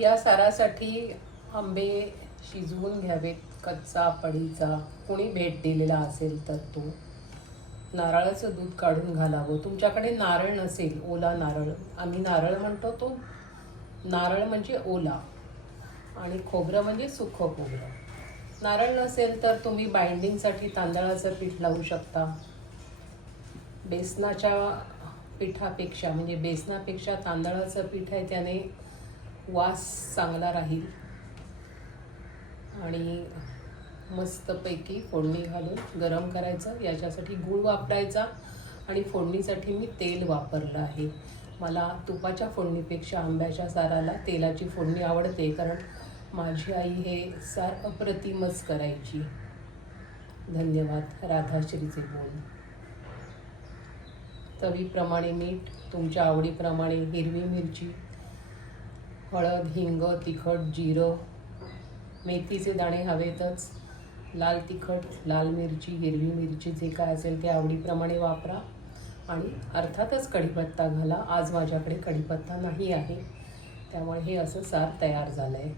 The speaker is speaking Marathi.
या सारासाठी आंबे शिजवून घ्यावेत, कच्चा पडीचा. कोणी भेट दिलेला असेल तर तो. नारळाचं दूध काढून घालावं. तुमच्याकडे नारळ नसेल, ओला नारळ, आम्ही नारळ म्हणतो, तो नारळ म्हणजे ओला आणि खोबरं म्हणजे सुकं खोबरं. नारळ नसेल तर तुम्ही बाइंडिंगसाठी तांदळाचं पीठ लावू शकता. बेसनाच्या पिठापेक्षा म्हणजे बेसनापेक्षा तांदळाचं पीठ आहे त्याने वास चांगला राहील. आणि मस्तपैकी फोडणी घालून गरम करायचं. याच्यासाठी गूळ वापरायचा आणि फोडणीसाठी मी तेल वापरलं आहे. मला तुपाच्या फोडणीपेक्षा आंब्याच्या साराला तेलाची फोडणी आवडते, कारण माझी आई हे सार अप्रतिमच करायची. धन्यवाद. राधाश्रीचे बोल. चवीप्रमाणे मीठ, तुमच्या आवडीप्रमाणे हिरवी मिरची, हळद, हिंग, तिखट, जिरं, मेथीचे दाणे हवेतच, लाल तिखट, लाल मिरची, हिरवी मिरची, जे काय असेल ते आवडीप्रमाणे वापरा. आणि अर्थातच कढीपत्ता घाला. आज माझ्याकडे कढीपत्ता नाही आहे, त्यामुळे हे असं सार तयार झालं आहे.